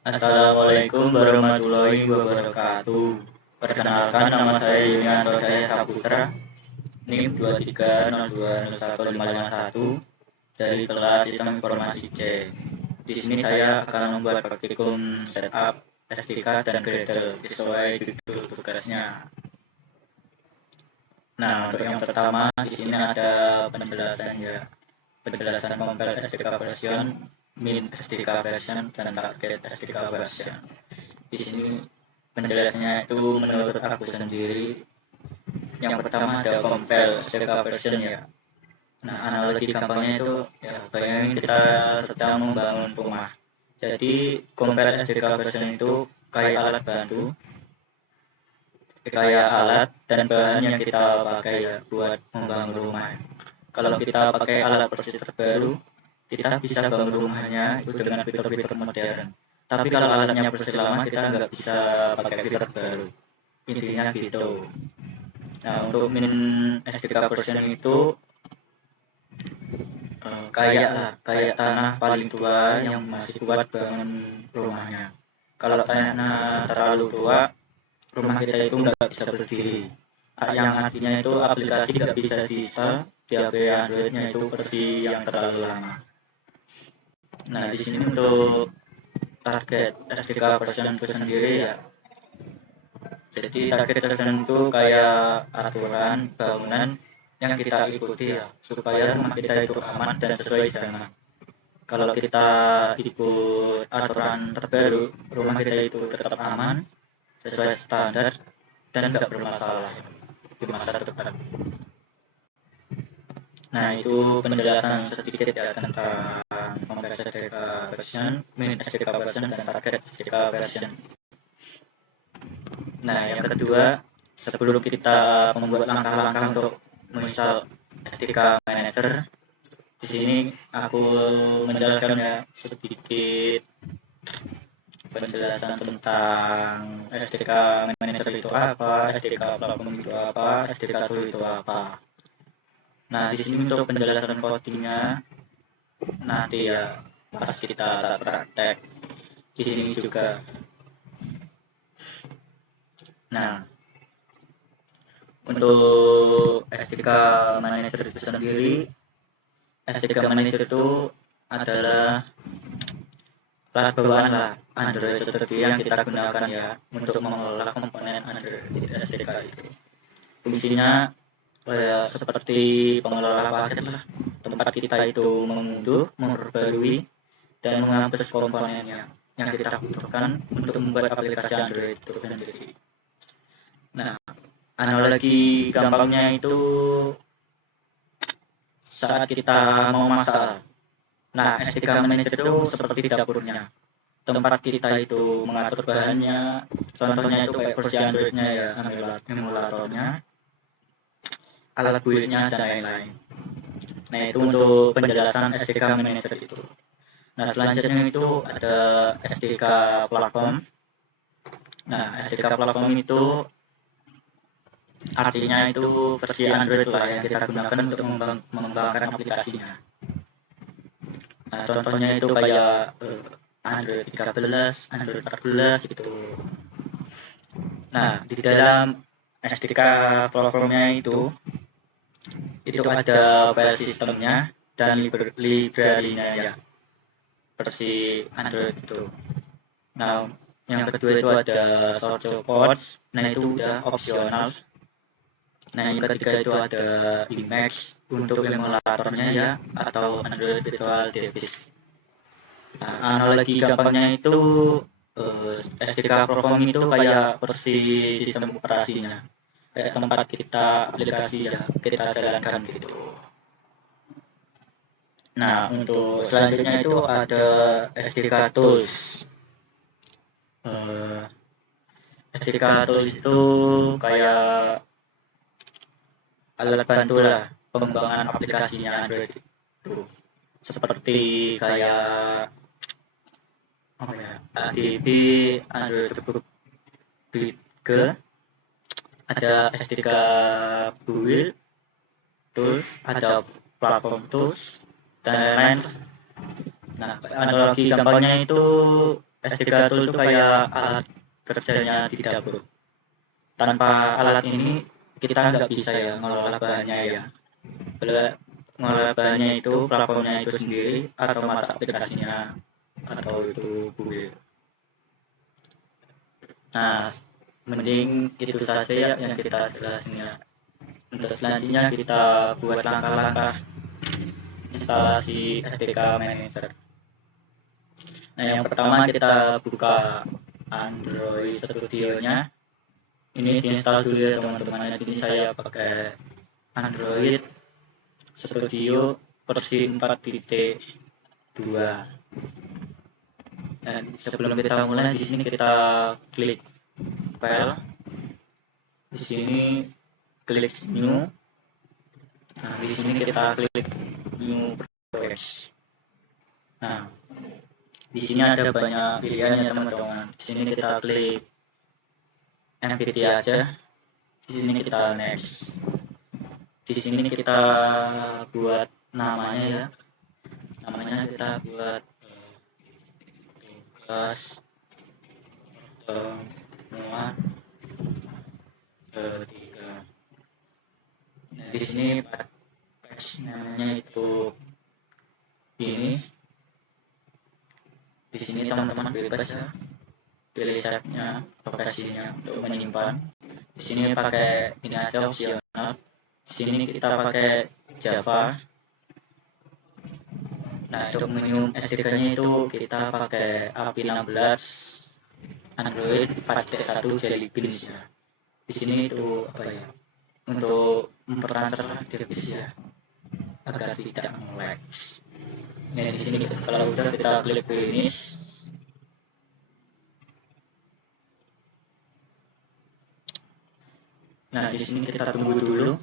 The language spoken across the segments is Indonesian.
Assalamualaikum warahmatullahi wabarakatuh. Perkenalkan, nama saya Yunianto Cahya Saputra, NIM 23020151 dari kelas Sistem Informasi C. Di sini saya akan membuat praktikum setup, STK, dan Gradle sesuai judul tugasnya. Nah, untuk yang pertama di sini ada penjelasan compile STK version, min STK version, dan target STK version. Di sini penjelasannya itu menurut aku sendiri. Yang pertama ada compile STK version ya. Nah, analogi gampangnya itu ya, bayangin kita sedang membangun rumah. Jadi compile STK version itu kayak alat bantu, kayak alat dan bahan yang kita pakai ya buat membangun rumah. Kalau kita pakai alat versi terbaru, kita bisa bangun rumahnya itu dengan fitur-fitur modern. Tapi kalau alatnya versi lama, kita nggak bisa pakai fitur baru. Intinya gitu. Nah, untuk min SDK version itu kayak tanah paling tua yang masih kuat bangun rumahnya. Kalau tanah terlalu tua, rumah kita itu nggak bisa berdiri. Yang artinya itu aplikasi nggak bisa diinstal di HP Android-nya itu versi yang terlalu lama. Nah, di sini untuk target SDK version itu sendiri ya. Jadi target version itu kayak aturan bangunan yang kita ikuti ya, supaya rumah kita itu aman dan sesuai zaman. Kalau kita ikut aturan terbaru, rumah kita itu tetap aman, sesuai standar, dan nggak bermasalah di masa depan. Nah, itu penjelasan sedikit ya tentang Complex SDK version, min SDK version, dan target SDK version. Nah, yang kedua, sebelum kita membuat langkah-langkah untuk menginstal SDK Manager, di sini aku menjelaskan ya sedikit penjelasan tentang SDK Manager itu apa, SDK Platform itu apa, SDK Tool itu apa. Nah, di sini untuk penjelasan codingnya nanti ya pas kita saat praktek. Di sini juga. Nah, untuk SDK Manager itu sendiri, SDK Manager itu adalah alat bawaan lah Android seperti yang kita gunakan ya untuk mengelola komponen Android di SDK itu. Fungsinya seperti pengelola paket lah, tempat kita itu mengunduh, memperbarui, dan menghapus komponennya yang kita butuhkan untuk membuat aplikasi Android itu sendiri. Nah, analogi gampangnya itu saat kita mau masak. Nah, SDK Manager itu seperti dapurnya. Tempat kita itu mengatur bahannya, contohnya itu kayak versi Android-nya ya, emulatornya, alat build-nya, dan lain-lain. Nah, itu untuk penjelasan SDK Manager itu. Nah, selanjutnya itu ada SDK Platform. Nah, SDK Platform itu artinya itu versi Android lah yang kita gunakan untuk mengembangkan aplikasinya. Nah, contohnya itu kayak Android 13, Android 14 gitu. Nah, di dalam SDK platformnya itu ada file sistemnya dan library-nya ya, versi Android itu. Nah, yang kedua itu ada source codes, nah itu udah opsional. Nah, yang ketiga itu ada Emacs untuk emulatornya ya, atau Android Virtual Device. Nah, analogi gampangnya itu SDK Platform itu kayak versi sistem operasinya, kayak tempat kita aplikasi ya kita jalankan gitu. Nah, untuk selanjutnya itu ada SDK Tools. SDK Tools itu kayak alat bantu lah pengembangan aplikasinya Android itu. Seperti kayak ADB, Android Big, ada SDK Build Tools, ada Platform Tools, dan lain-lain. Nah, analogi gampangnya itu SD Tool itu kayak alat kerjanya di dapur. Tanpa alat ini kita nggak bisa ya ngelola bahannya ya. Ngelola bahannya itu platformnya itu sendiri atau masak aplikasinya atau itu build. Nah, mending itu saja ya yang kita jelasnya. Untuk selanjutnya kita buat langkah-langkah instalasi SDK Manager. Nah, yang pertama kita buka Android Studio-nya. Ini diinstal dulu ya teman-teman. Ini saya pakai Android Studio versi 4.2. Dan sebelum kita mulai, di sini kita klik file. Di sini klik new. Nah, di sini kita klik new project. Nah, di sini ada banyak pilihan ya teman-teman. Di sini kita klik MPT aja. Di sini kita next. Di sini kita buat namanya ya. Namanya kita buat tugas pertemuan ketiga. Nah, di sini namanya itu ini. Di sini teman-teman bebas ya pilih setnya, lokasinya untuk menyimpan. Di sini pakai ini aja opsional. Di sini kita pakai Java. Nah, untuk menu SDK-nya itu kita pakai API 16 Android 4.1 Jelly Beans ya. Di sini itu apa ya? Untuk memperlancar device ya agar tidak nge-lag. Nah, di sini kalau udah kita klik finish. Nah, di sini kita tunggu dulu.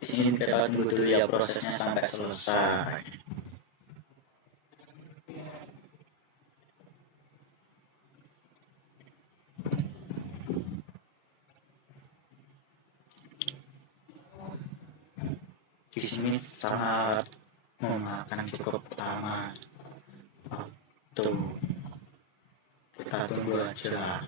Di sini kita tunggu dulu ya prosesnya sampai selesai. Di sini sangat memakan cukup lama waktu. Kita tunggu aja.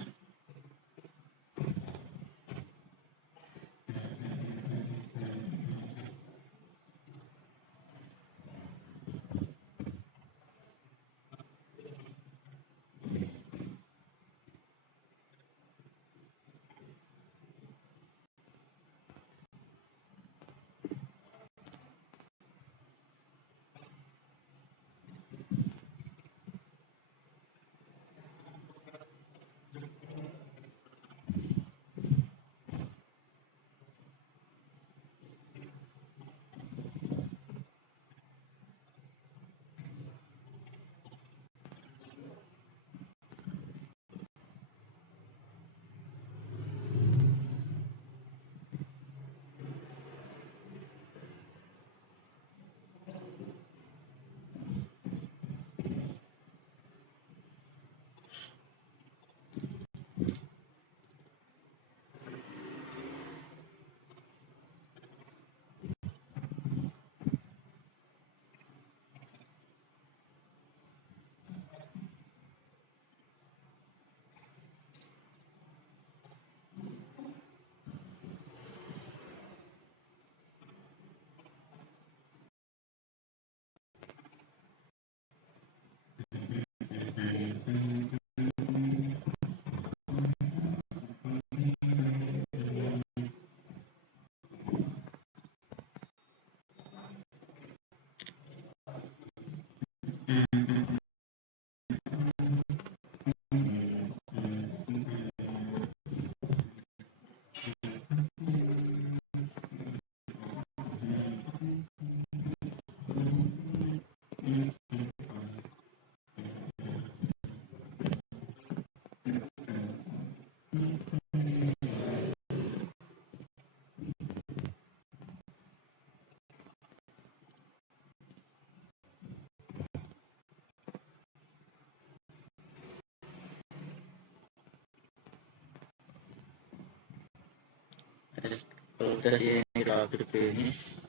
Kalau udah sih ini udah finish.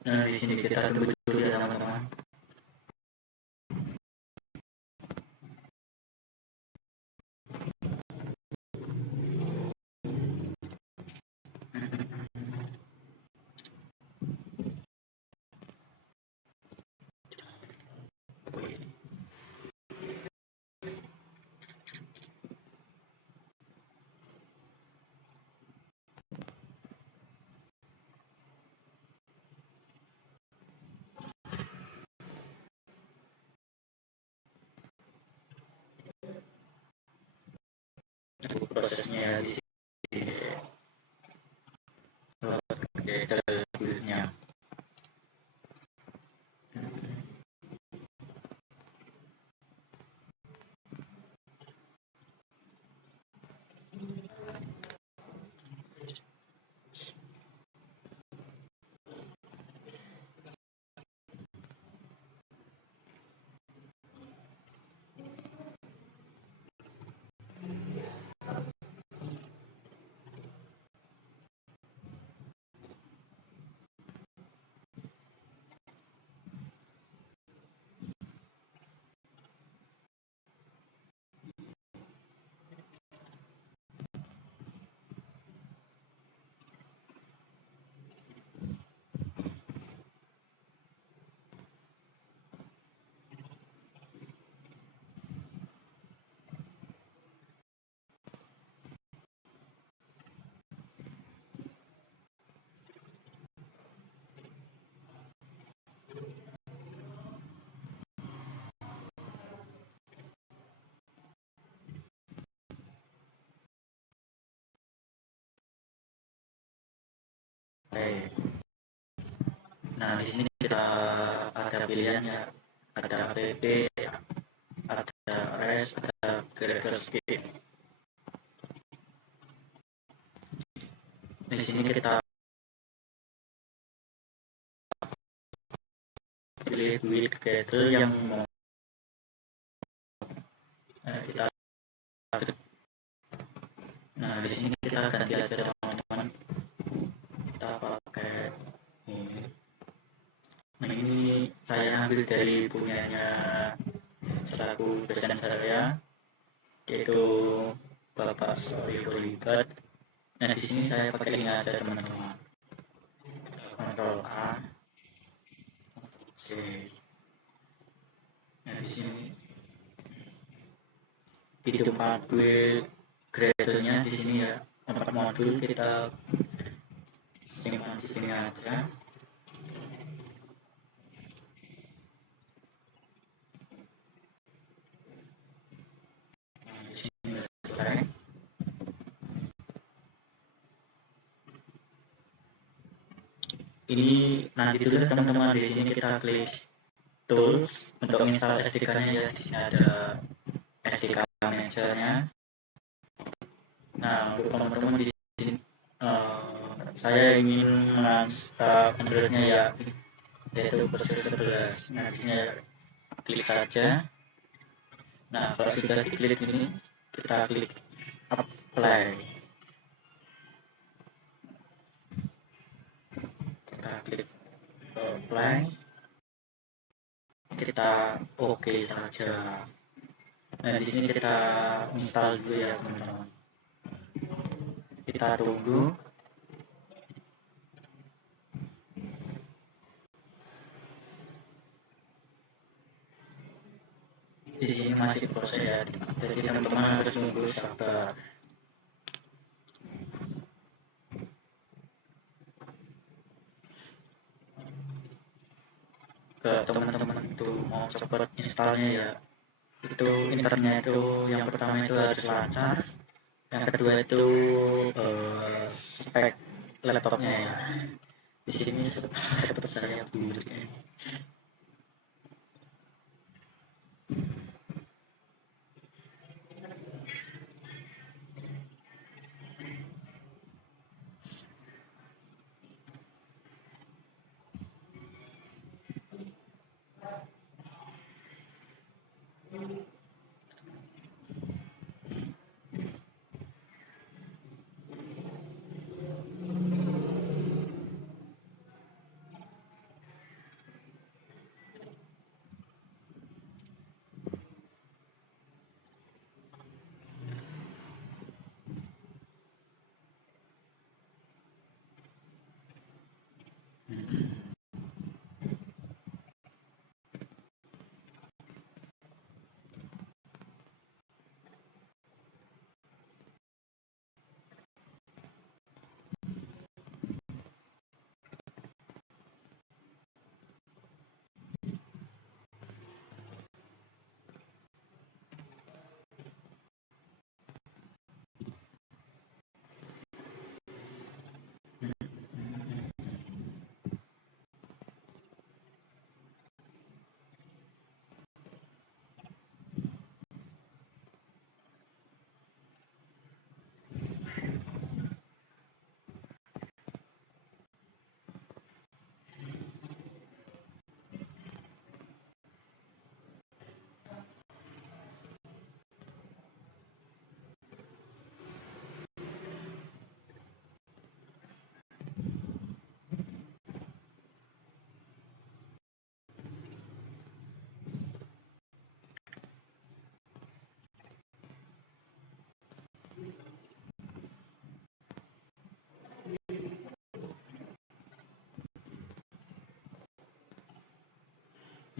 Nah, di sini kita tunggu dulu ya teman-teman. Prosesnya di sini detailnya. Nah, di sini kita ada pilihannya, ada APP, ada REST, ada Creator Skip. Di sini kita pilih build creator yang mau kita. Nah, di sini kita ganti aja teman-teman. Kita pakai ini. Nah, ini saya ambil dari punyanya selaku dosen saya, yaitu Bapak Sohibulibad. Nah, di sini saya pakai ini aja teman-teman. Ctrl A. Oke. Nah, di sini di tempat build creatornya di sini ya, tempat modul kita simpan di sini aja. Di sini selesai. Ini nanti dulu teman-teman, di sini kita klik tools untuk install SDK-nya ya. Di sini ada SDK manager-nya. Nah, untuk teman-teman di sini saya ingin menginstal Android-nya ya, yaitu versi 11. Nah, di sini klik saja. Nah, kalau sudah diklik ini, kita klik apply. Kita klik apply. Kita oke saja. Nah, di sini kita install dulu ya, teman-teman. Kita tunggu. Di sini masih proses ya, jadi teman-teman harus tunggu sabar. Ke teman-teman itu mau cepat installnya ya, itu internetnya itu yang pertama itu harus lancar, yang kedua itu spek laptopnya ya. Di sini laptop saya buruk ya.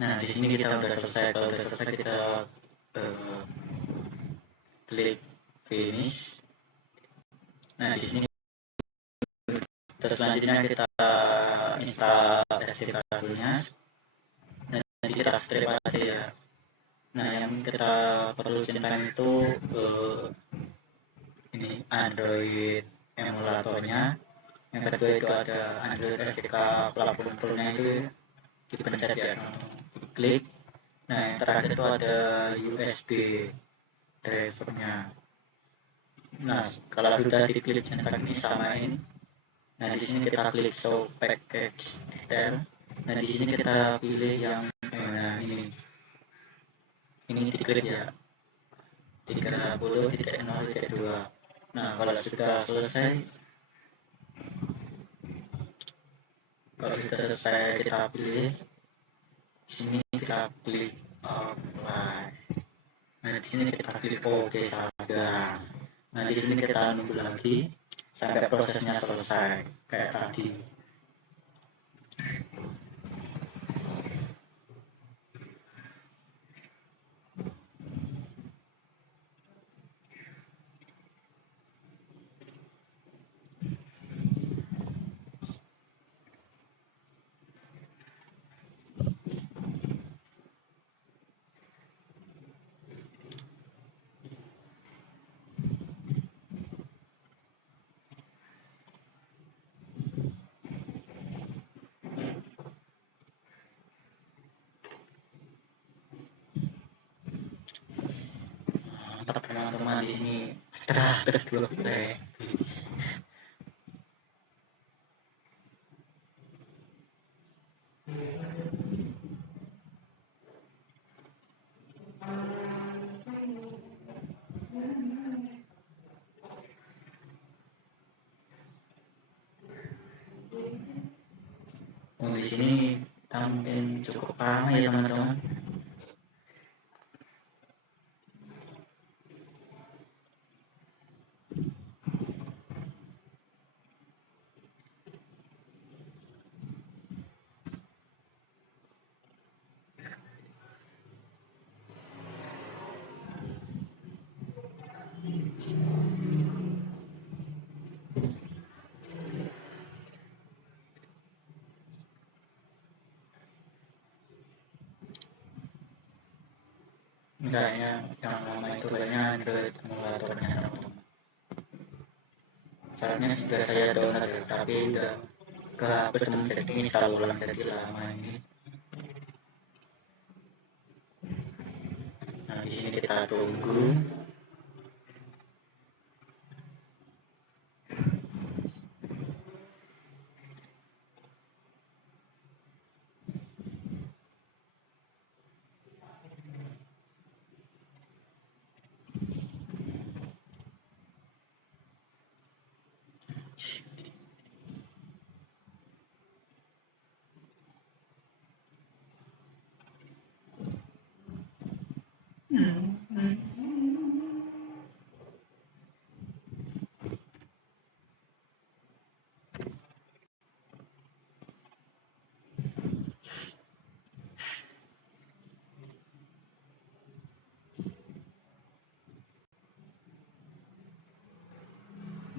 Nah, di sini kita udah selesai. Kalau udah selesai kita eh, klik finish. Nah, di sini terus selanjutnya kita install SDK-nya. Nah, kita strip aja ya. Nah, yang kita perlu centangkan itu ini Android emulatornya. Yang kedua itu ada Android SDK platformnya itu dipencet ya, klik. Nah, yang terakhir itu ada USB drivernya. Nah, kalau sudah diklik centang ini samain. Nah, di sini kita klik show package detail. Nah, di sini kita pilih yang nah ini diklik ya, 30.0.2. Nah, kalau sudah selesai, kita pilih di sini, kita klik apply. Nah, di sini kita klik OK saja. Nah, di sini kita nunggu lagi sampai prosesnya selesai kayak tadi. Mantap teman-teman, di sini terus dua play. Di sini tampil cukup ramai ya teman-teman. Enggak ya, yang lama itu kayaknya Android emulatornya teman-teman. Saatnya sudah saya download ya, tapi udah kehapus teman, jadi install ulang, jadi lama ini. Nah, di sini kita tunggu.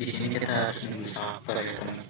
Di sini kita harus nunggu sabar ya teman.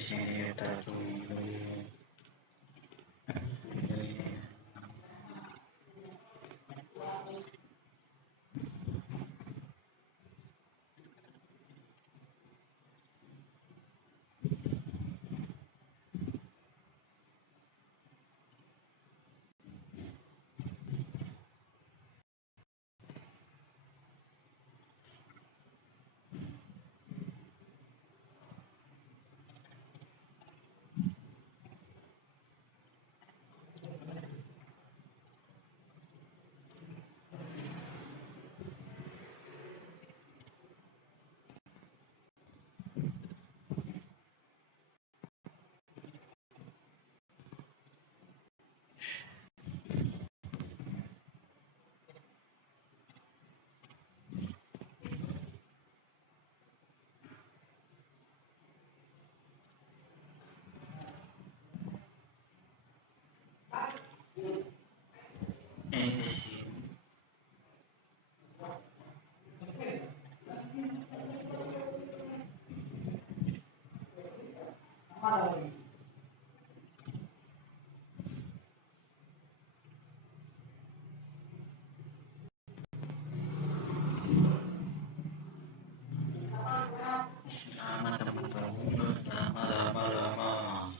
sini kita tunggu. Ini sih selamat teman-teman lama-lama.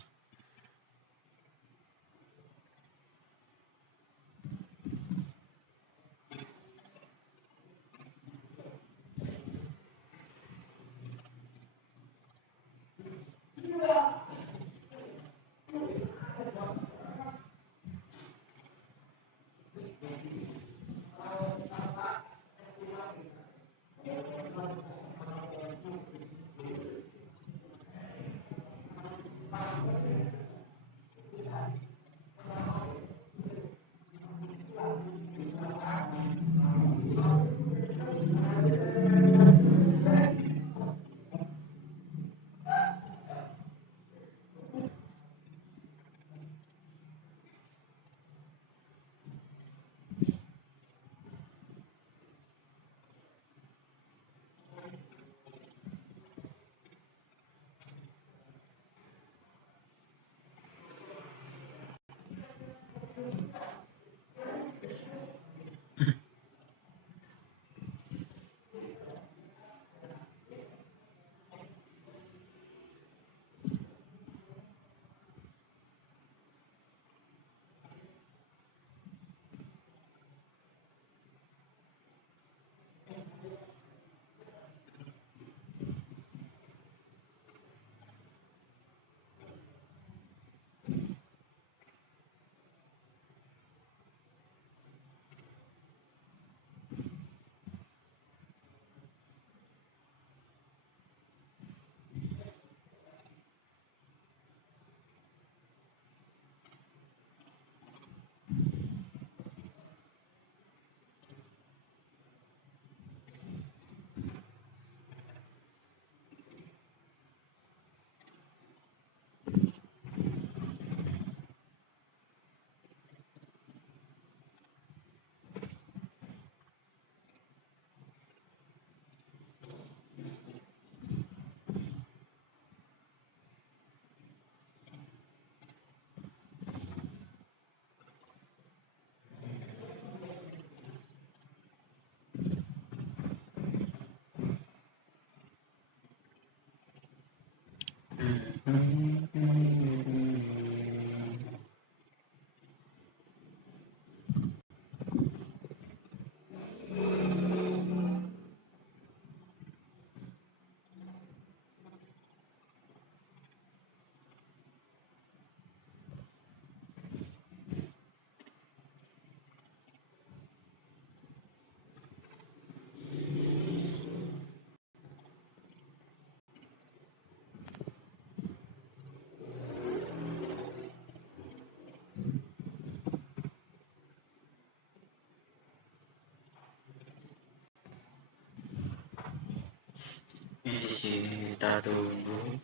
Di sini kita tunggu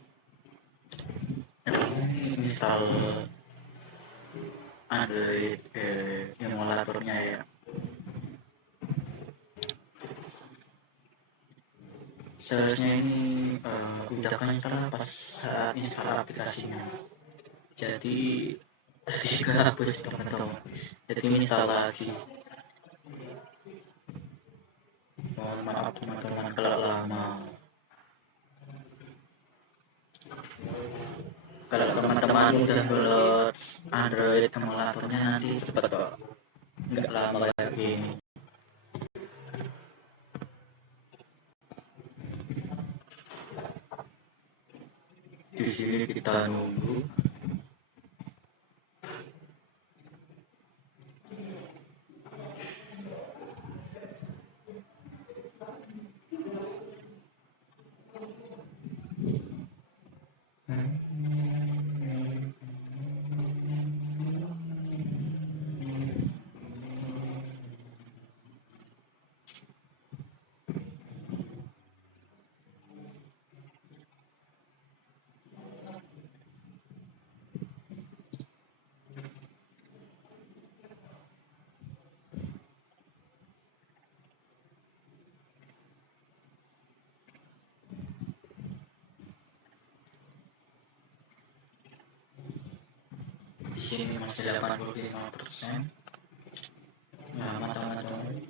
install Android emulatornya ya. seharusnya ini udah install pas saat install aplikasinya, jadi tadi kehapus teman-teman, jadi install lagi. Mohon maaf teman-teman kalau lama. Kalau teman-teman udah download Android emulatornya nanti cepet kok, nggak lama kayak gini. Di sini kita nunggu. Di sini masih 85%. Nah, teman-teman.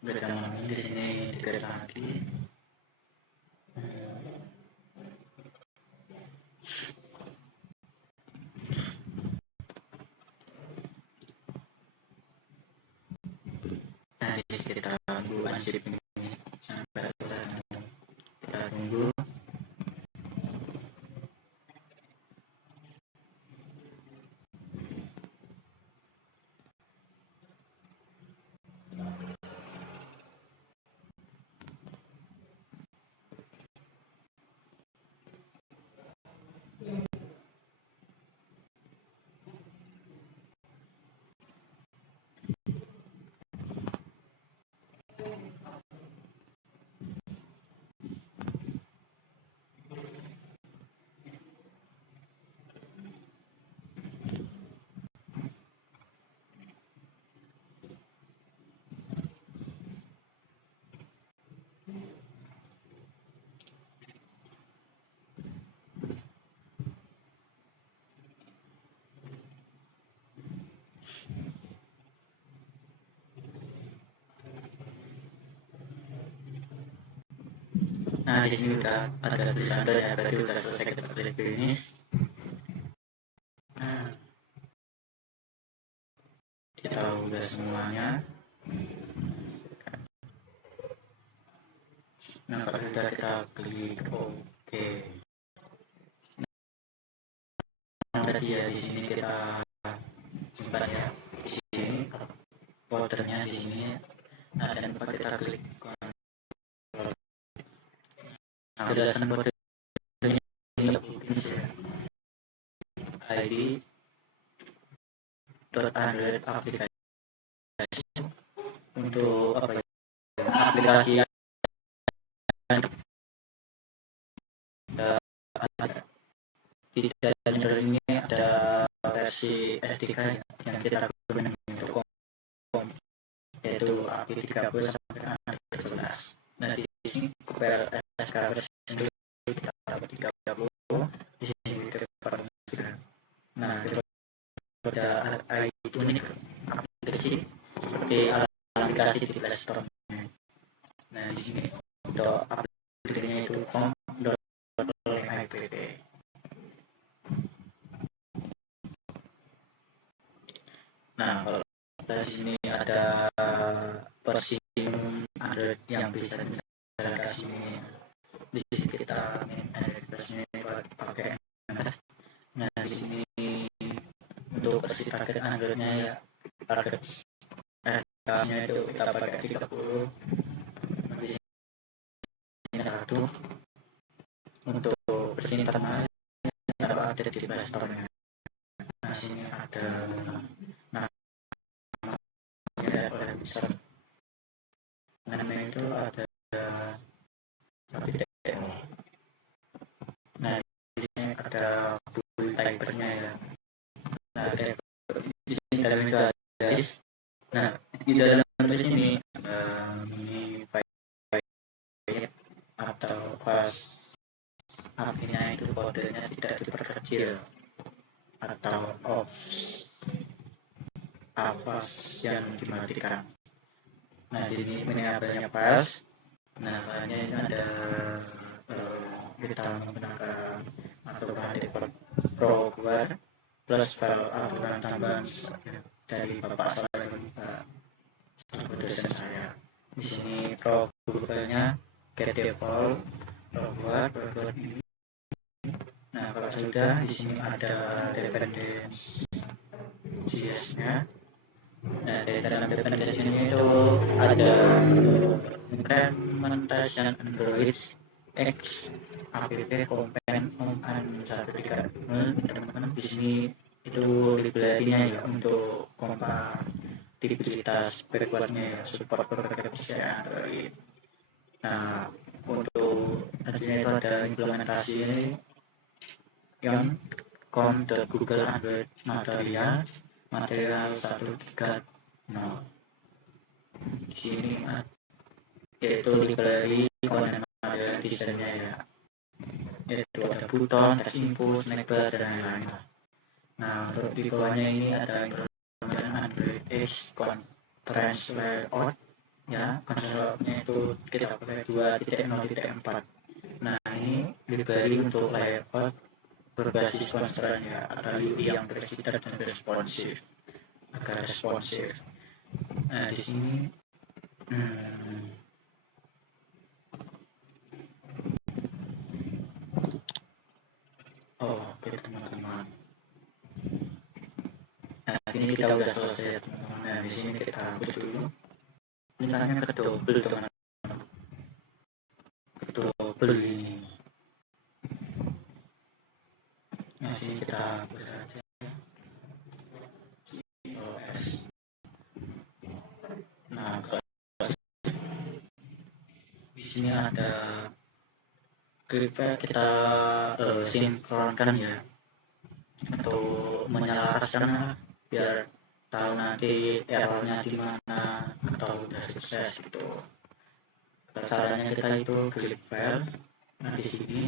Beda malam di sini 3 lagi. Nah, di sini kita tunggu ansip ini sampai kita tunggu. Nah, di sini udah ada tulisan ya, berarti udah selesai, kita klik finish. Nah, kita udah semuanya. Nah, kalau udah kita klik OK. Nah, tadi ya di sini kita simpan ya, di sini foldernya di sini. Nah, jangan lupa kita klik. Nah, udah sempat ID .android aplikasi untuk apa ya, aplikasi yang di dalam ini ada versi S3 yang kita gunakan untuk yaitu API 30 sampai API 11. Nah di sini file SK versi kita dapat 30, di sini kita. Nah kerja AI itu unik aplikasi seperti aplikasi di Play Store. Nah di sini untuk aplikasinya itu com.app. Nah kalau di sini ada versi Android yang bisa dijalankan sini. Di sini kita main expressnya pakai MS. Nah di sini untuk versi target Androidnya ya target RK-nya itu kita pakai 30. Di sini satu untuk versi internal ada update di Play Store-nya. Nah sini ada namanya besar. Namanya itu ada satu titik. Nah di sini ada full typernya ya. Nah di sini dalam itu ada guys. Nah di dalam sini ini file atau pas apinya itu kodenya tidak diperkecil atau off avas yang dimatikan. Nah di ini apelnya pas. Nah soalnya ini ada kita menggunakan aturan default pro keluar plus file aturan tambahan dari bapak saya dosen saya. Di sini pro filenya get default pro keluar ini. Nah kalau sudah di sini ada dependency JS-nya. Nah di dalam dependency ini itu ada implementation Android X app component 130. Teman-teman di sini itu library-nya ya untuk kompatibilitas backward-nya ya, support berbagai versi Android. Nah untuk hasilnya itu ada implementasi yang com.google Android material 130. Di sini yaitu library komponen material desainnya ya, yaitu ada buton, text info, snack bar dan lain-lain. Nah untuk di bawahnya ini ada implementasi Android X conference layout ya, conference-nya itu kita pakai 2.0.4. Nah ini library untuk layout berbasis constraint ya, atau UI yang bersifat dan responsif agar responsif. Nah di sini oke teman-teman. Nah ini kita udah selesai ya teman-teman. Nah di sini kita hapus dulu. Ini namanya kedobel teman-teman. Kedobel ini. Nah sini kita hapus aja. OS. Nah di sini ada kita sinkronkan ya, atau menyelaraskan biar tahu nanti errornya di mana atau udah sukses gitu. Caranya kita itu klik file. Nah di sini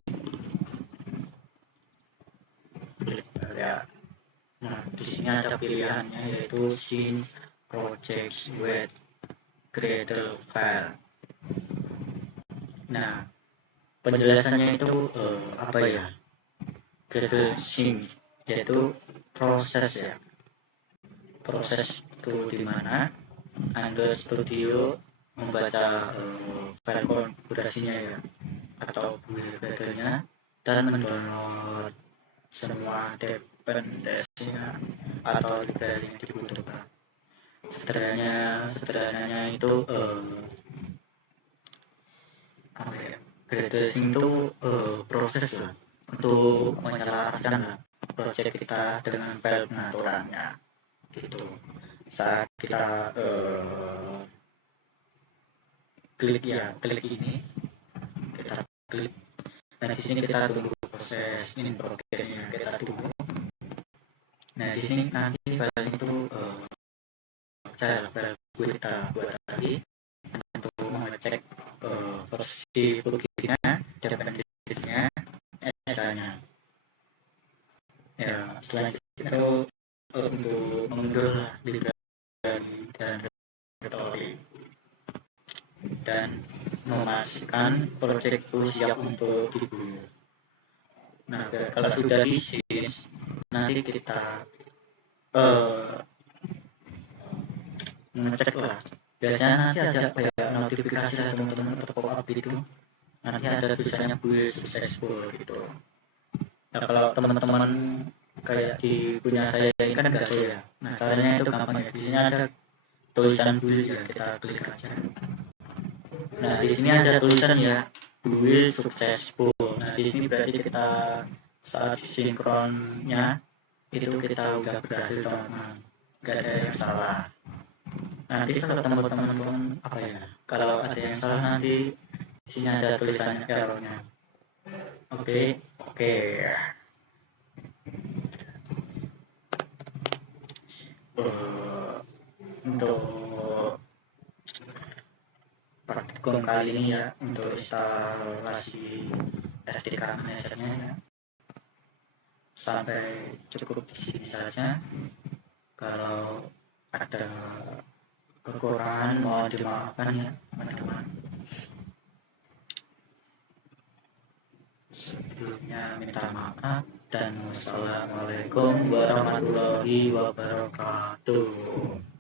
klik file ya. Nah di sini ada pilihannya yaitu Sync Project with Gradle File. Nah penjelasannya itu apa ya? Gradle Sync yaitu proses ya. Proses itu di mana Android Studio membaca file konfigurasinya ya, atau build-nya, dan mendownload semua dependensinya atau library yang dibutuhkan. Sederhananya itu Gradle Sync itu proses lah untuk menyelaraskan project kita dengan file pengaturannya gitu. Saat kita klik ini, kita klik. Nah di sini kita tunggu proses in progress-nya, kita tunggu. Nah di sini nanti kalian itu cara kita buat tadi untuk mengecek posisi buktinya, dependensinya, SK-nya. Ya selanjutnya itu untuk mengunduh library dan repository dan memastikan proyek itu siap untuk dibuat. Nah, kalau sudah disis, nanti kita ngecek lah. Biasanya nanti ada kayak notifikasi dari teman-teman atau pop-up itu, nanti ada tulisannya build successful gitu. Nah, kalau teman-teman kayak di punya saya ini kan enggak ada ya. Nah, caranya itu gampang ya. Di sini ada tulisan build ya, kita klik aja. Nah, di sini ada tulisan ya, build successful. Nah, di sini berarti kita saat sinkronnya itu kita udah berhasil, teman-teman. Enggak ada yang salah. Nanti kalau teman-teman apa ya? Kalau ada yang salah nanti di sini ada tulisannya errornya. Oke. Untuk praktikum kali ini ya, untuk instalasi SDK manajernya ya, sampai cukup di sini saja. Kalau ada kekurangan mohon dimaafkan ya teman-teman. Sebelumnya minta maaf dan wassalamualaikum warahmatullahi wabarakatuh.